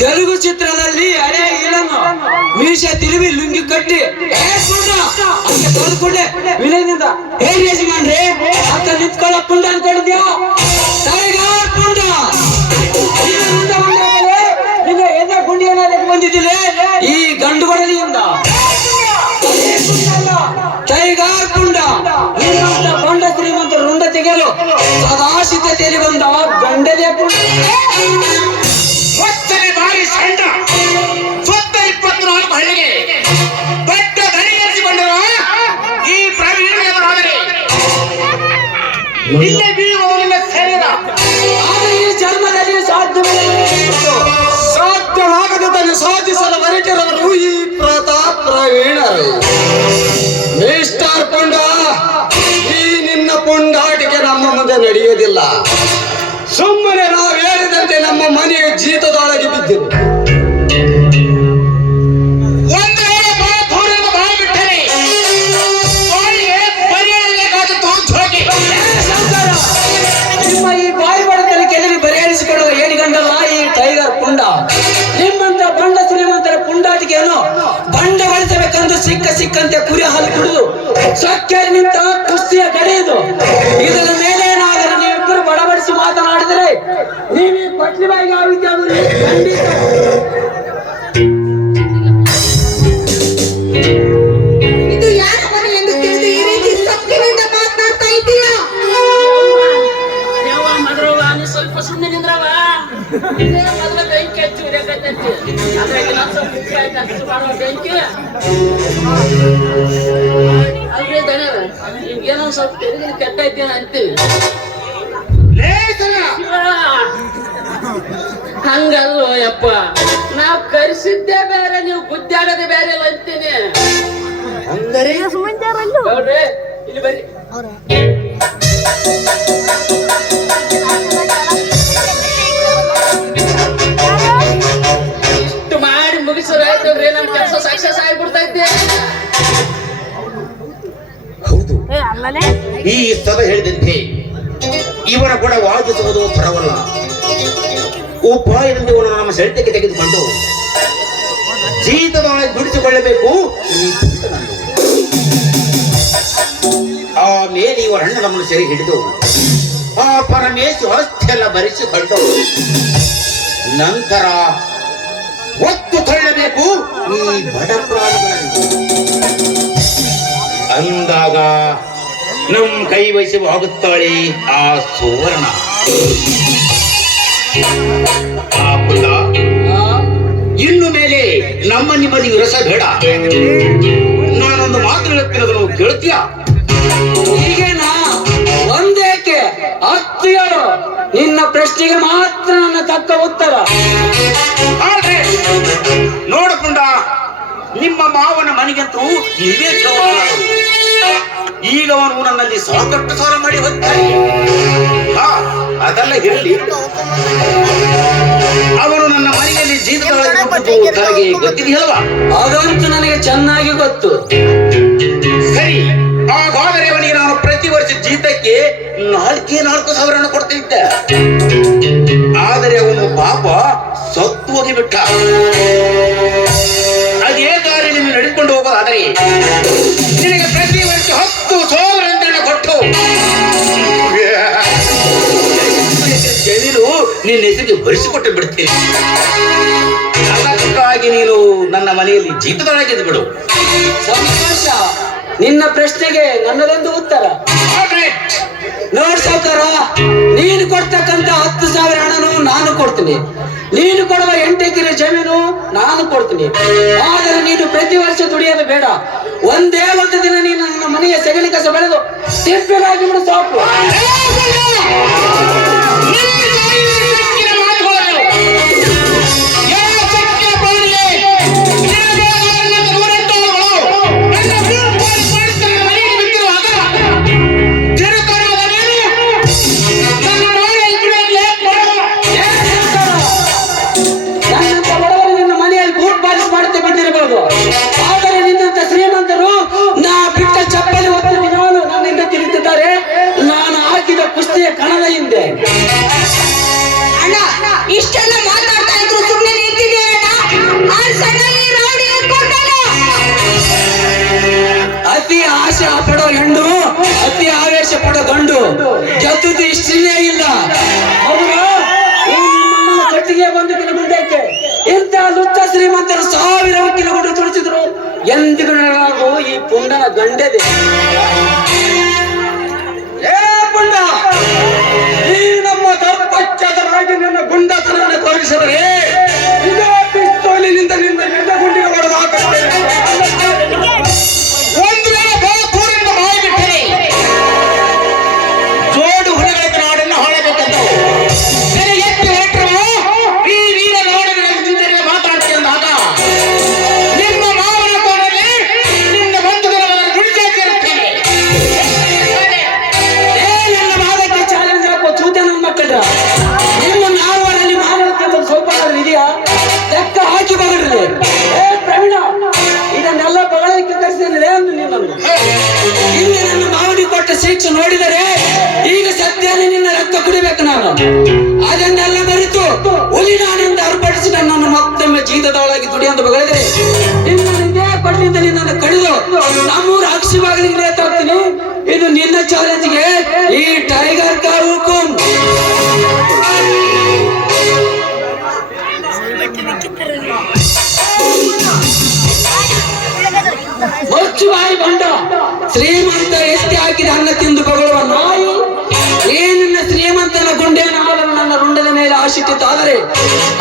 ತೆಲುಗು ಚಿತ್ರದಲ್ಲಿ ಹಳೆ ಹೀರನ್ನು ಮೀಸೆ ತಿರುವಿ ಲುಂಗಿ ಕಟ್ಟಿ ತೊಳ್ಕೊಂಡೆ ವಿನಯದಿಂದ ಹೇಳಿ ಯಜಮಾನ್ರೆ ಅಂತ ನಿಂತ್ಕೊಳ್ಳೋ ಪುಂಡ ಅನ್ಕೊಂಡಿದ್ಯಾ ಪುಂಡ ನಿನ್ನ ಎದೆ ಗುಂಡಿ ಏನಾದ್ರು ಬಂದಿದ್ದಿಲ್ಲ ಈ ಗಂಡು ಕೊಡಲಿಯಿಂದ ಟೈಗರ್ ಪುಂಡ ನಿನ್ನಂತ ಬಂಡ ಶ್ರೀಮಂತ ರುಂಡ ತೆಗೆಯಲು ಸದಾ ಸಿದ್ಧತೆಯಲ್ಲಿ ಬಂದ ಗಂಡದೇ ಪುಂಡ ಬಾರಿ ಸಂಡ ಸ್ವತ್ತ 24 ಹಳ್ಳಿಗೆ ದೊಡ್ಡ ದಣಿಗರಿಸಿಕೊಂಡಿರುವ ಈ ಪ್ರವೀಣರಾದರೆ ಇಲ್ಲೇ ಬೀಳುವುದರಿಂದ ಸೇರಿದ ಆದರೆ ಈ ಜನ್ಮದಲ್ಲಿ ಸಾಧ್ಯವಾಗದನ್ನು ಸಾಧಿಸಲು ಹೊರಟಿರುವರು ಈ ಪ್ರವೀಣರು. ಮಿಸ್ಟರ್ ಪುಂಡ, ಈ ನಿನ್ನ ಪುಂಡಾಟಿಕೆ ನಮ್ಮ ಮುಂದೆ ನಡೆಯುವುದಿಲ್ಲ. ಸುಮ್ಮನೆ ನಾವು ಹೇಳಿದಂತೆ ನಮ್ಮ ಮನೆಯ ಜೀತದೊಳಗೆ ಬಿದ್ದಿರು. ನಿಮ್ಮ ಈ ಬಾಯಿ ಬಡತನ ಕೆಳಗೆ ಬರೆಯಿಸಿಕೊಳ್ಳುವ ಏನಿಗಂಡಲ್ಲ ಈ ಟೈಗರ್ ಪುಂಡ. ನಿಮ್ಮಂತ ಬಂಡ ಶ್ರೀಮಂತರ ಪುಂಡಾಟಿಕೆಯನ್ನು ಬಂಡಗೊಳಿಸಬೇಕೆಂದು ಸಿಕ್ಕಂತೆ ಕುರಿ ಹಾಲು ಕುಡಿದು ಸೊಕ್ಕೆ ನಿಂತ ಕುಸ್ತಿಯ ಕಡೆಯುದು. ಇದರ ಮೇಲೆ ಏನಾದರೂ ನೀವಿಬ್ಬರು ಬಡಬಡಿಸಿ ಮಾತನಾಡಿದರೆ ನೀವು ಈ ಪಟ್ಲಿ ಬಾಯಿಗೆ ಆಗಿದ್ದರೆ ಖಂಡಿತ. ಇದು ಯಾರ ಮನೆ ಎಂದು ತಿಳಿದು ಈ ರೀತಿ ಸೊಕ್ಕಿನಿಂದ ಮಾತನಾಡ್ತಾ ಇದ್ದೀಯಾ? ಸ್ವಲ್ಪ ಸುಮ್ಮನೆ ನಿಂದ್ರವ ಮೊದಲ ಬೆಂಕಿ ಹಚ್ಚಿ ಉರಿಯಾಕತ್ತೈತಿ. ಅದ್ರಾಗ ನಾನು ಸ್ವಲ್ಪ ಮುಖ್ಯ ಆಯ್ತು ಅಷ್ಟು ಮಾಡುವ ಬೆಂಕಿ ಅಲ್ರಿ ದಣವ ಈಗೇನೋ ಸ್ವಲ್ಪ ತೆರಿಗೆ ಕೆಟ್ಟೈತೇನ ಅಂತೀವಿ. ಹಂಗಲ್ವೋ ಯಪ್ಪ, ನಾವ್ ಕರೆಸಿದ್ದೇ ಬೇರೆ, ನೀವು ಬುದ್ಧಾಡದೆ ಬೇರೆ ಇಲ್ಲ ಅಂತೀನಿ. ನೋಡ್ರಿ ಇಲ್ಲಿ ಬರ್ರಿ. ಇಷ್ಟು ಮಾಡಿ ಮುಗಿಸೋರಾಯ್ತವ್ರಿ, ನಮ್ ಕೆಲಸ ಸಕ್ಸಸ್ ಆಗ್ಬಿಡ್ತೈತೆ. ಹೌದು, ಈ ಸದ ಹೇಳಿದಂತೆ ಇವರ ಕೂಡ ವಾದಿಸುವುದು ಪರವಲ್ಲ. ಉಪಾಯದಿಂದ ಇವನು ನಮ್ಮ ಸೆಳೆತಕ್ಕೆ ತೆಗೆದುಕೊಂಡು ಜೀತದೊಳಗೆ ದುಡಿಸಿಕೊಳ್ಳಬೇಕು. ಆಮೇಲೆ ಇವರ ಹಣ್ಣು ನಮ್ಮನ್ನು ಸೆರೆ ಹಿಡಿದು ಆ ಪರಮೇಶು ಹಸ್ತೆಲ್ಲ ಬರೆಸಿಕೊಂಡು ನಂತರ ಒತ್ತುಕೊಳ್ಳಬೇಕು ಈ ಬಡ ಪ್ರಾಣಿಗಳನ್ನು. ಅಂದಾಗ ನಮ್ ಕೈ ವಶವಾಗುತ್ತಾಳೆ ಆ ಸುವರ್ಣ. ಇನ್ನು ಮೇಲೆ ನಮ್ಮ ನಿಮ್ಮದಿ ವಿರಸ ಬೇಡ. ನಾನೊಂದು ಮಾತು ಹೇಳುತ್ತಿರೋದು ಕೇಳ್ತೀಯ? ಹೀಗೇನಾ? ಒಂದೇಕೆ 10 ಹೇಳು. ನಿನ್ನ ಪ್ರಶ್ನೆಗೆ ಮಾತ್ರ ನನ್ನ ತಕ್ಕ ಉತ್ತರ. ನೋಡಕೊಂಡ ನಿಮ್ಮ ಮಾವನ ಮನೆಗಂತೂ ನೀವೇ ಜವಾಬ್ದಾರರು. ಈಗ ಅವನು ನನ್ನಲ್ಲಿ ಸಾಕಷ್ಟು ಸಾಲ ಮಾಡಿ ಹೋಗ್ತಾನೆ. ಅದೆಲ್ಲ ಇರಲಿ, ಅವನು ನನ್ನ ಮನೆಯಲ್ಲಿ ಜೀತದೊಳಗೆ ಗೊತ್ತಿದೆಯಲ್ವಾ? ಅದಂತೂ ನನಗೆ ಚೆನ್ನಾಗಿ ಗೊತ್ತು. ಸರಿ, ಹಾಗಾದರೆ ಅವನಿಗೆ ನಾನು ಪ್ರತಿ ವರ್ಷ ಜೀತಕ್ಕೆ 4,000 ಕೊಡ್ತಿದ್ದೆ. ಆದರೆ ಅವನು ಪಾಪ ಸತ್ತು ಹೋಗಿಬಿಟ್ಟ. ಅದೇ ದಾರಿ ನೀವು ನಡೆದುಕೊಂಡು ಹೋಗೋದಾದರೆ ನಿನಗೆ ಪ್ರತಿ ವರ್ಷ 10,000 ಕೊಟ್ಟು ಜಮೀನು ನಿನ್ನ ಹೆಸರಿಗೆ ಬರೆಸಿಕೊಟ್ಟು ಬಿಡ್ತೀನಿ. ಅದಕ್ಕಾಗಿ ನೀನು ನನ್ನ ಮನೆಯಲ್ಲಿ ಜೀತದೊಳಗಿದ್ದು ಬಿಡು. ಸಂತೋಷ. ನಿನ್ನ ಪ್ರಶ್ನೆಗೆ ನನ್ನದೊಂದು ಉತ್ತರ. ನೋಡ್ ಸಾವುಕಾರ, ನೀನು ಕೊಡ್ತಕ್ಕಂತ 10,000 ಹಣನು ನಾನು ಕೊಡ್ತೀನಿ. ನೀನು ಕೊಡುವ 8 ಎಕರೆ ಜಮೀನು ನಾನು ಕೊಡ್ತೀನಿ. ಆದರೆ ನೀನು ಪ್ರತಿ ವರ್ಷ ದುಡಿಯೋದು ಬೇಡ. ಒಂದೇ ಒಂದು ದಿನ ನೀನು ನನ್ನ ಮನೆಯ ಸಗಣಿ ಕಸ ಬೆಳೆದು ತಿಪ್ಪೆಗಾಗಿ ಬಿಡು ಸಾಕು. ಆದರೆ ನಿನ್ನಂತ ಶ್ರೀಮಂತರು ನಾ ಬಿಟ್ಟ ಚಪ್ಪಲಿ ಹೊತ್ತು ದಿನಾಲು ನನ್ನಿಂದ ತಿರುಗುತ್ತಿದ್ದಾರೆ. ನಾನು ಗೆದ್ದುದು ಇಷ್ಟೇ ಇಲ್ಲ. ಹೌದಾ? ಈ ನಿಮ್ಮಮ್ಮನ ಕಟ್ಟಿಗೆ ಬಂದು ಮುಂದಕ್ಕೆ ಇಂಥ ಲುಚ್ಚ ಶ್ರೀಮಂತರು 1000 ಕಿಲೋಮೀಟರ್ ತುಳಿಸಿದ್ರು ಎಂದಿಗೂ ನನಗೂ ಈ ಪುಂಡನ ಗಂಡೆದೆ. ಏ ಪುಂಡ, ಈ ನಮ್ಮ ದರ್ಪಚ್ಚದರಾಗಿ ನನ್ನ ಗುಂಡತನವನ್ನು ತೋರಿಸಿದರೆ ಇದೇ ಪಿಸ್ತೂಲಿನಿಂದ ನಿನ್ನ ಎಲ್ಲ ಗುಂಡಿಗೆ ಹೊಡೆದು ಹಾಕುತ್ತೇನೆ. ಒಂದು ವೇಳೆ ಬೋಧೂರಿನಿಂದ ಬಾಯಿ ಬಿಟ್ಟರೆ ಜೋಡು ಹುಡುಗಳ ನಾಡನ್ನು ಹಾಳಬೇಕಂತವು ಎತ್ತಿ ಹೊರಟರು. ಈ ವೀರ ನಾಡಿನ ಮಾತಾಡ್ತೀನಿ ಅಂದಾಗ ನಿಮ್ಮ ಮಾವನ ಕೋಣಲ್ಲಿ ನಿನ್ನ ಬಂಧುಗಳನ್ನು ನುಡಿದಾಕಿರುತ್ತೇನೆ. ನನ್ನ ವಾದಕ್ಕೆ ಚಾಲೆಂಜ್ ಹಾಕುವ ಚೂತೆ ನನ್ನ ಮಕ್ಕಳ ನಿಮ್ಮ ನಾಲ್ವರಲ್ಲಿ ಮಾನವಕ್ಕಿಂತ ಸ್ವಲ್ಪ ಇದೆಯಾ? ಲೆಕ್ಕ ಹಾಕಿ ಬಗಡ್ರಿ. ಏ ಪ್ರವೀಣ, ಇದನ್ನೆಲ್ಲ ಬಗಳಕ್ಕೆ ಕರೆಸಿದ್ರೆ ಅಂದು ನಿನ್ನನ್ನು ಇಲ್ಲಿ ನನ್ನ ಮಾವನಿಗೆ ಕೊಟ್ಟ ಶಿಕ್ಷೆ ನೋಡಿದರೆ ಈಗ ಸದ್ಯನೇ ನಿನ್ನ ರಕ್ತ ಕುಡಿಬೇಕು ನಾನು. ಅದನ್ನೆಲ್ಲ ಮರೆತು ಹುಲಿ ನಾನೆಂದು ಅರ್ಪಡಿಸಿ ನನ್ನನ್ನು ಮತ್ತೊಮ್ಮೆ ಜೀತದ ಒಳಗೆ ದುಡಿಯಂತ ಬಗಳಿದ್ರೆ ನಿನ್ನ ಪಟ್ಟಿಯಿಂದ ನಿನ್ನನ್ನು ಕಡಿದು ನಮ್ಮೂರು ಅಕ್ಷಿ ಬಾಗಿಲಿಗೆ ನೇತಾಡ್ತೀನಿ. ಇದು ನಿನ್ನ ಚಾಲೆಂಜ್ಗೆ ಈ ಟೈಗರ್ ಕಾ ಹುಕುಂ. ಮುಚ್ಚು ಬಾಯಿ ಬಂಡ. ಶ್ರೀಮಂತ ಎತ್ತಿ ಹಾಕಿದ ಅನ್ನ ತಿಂದು ಬಗಳುವ ನಾಯಿ. ಏನಿನ್ನ ಶ್ರೀಮಂತನ ಗುಂಡೇನಾದರೂ ನನ್ನ ರುಂಡದ ಮೇಲೆ ಆಶಿಟ್ಟಿದ್ದಾದರೆ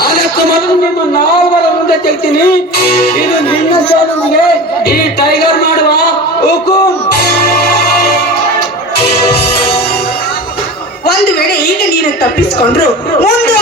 ಅದಕ್ಕೂ ಮೊದಲು ನಿಮ್ಮ ನಾಲ್ವರ ಮುಂದೆ ತೆಗ್ತೀನಿ. ಇದು ನಿನ್ನ ಚಾಲೆಂಜ್ಗೆ ಈ ಟೈಗರ್ ಮಾಡುವ ಹುಕುಂ. ಒಂದು ವೇಳೆ ಈಗ ನೀನು ತಪ್ಪಿಸಿಕೊಂಡ್ರು ಮುಂದೆ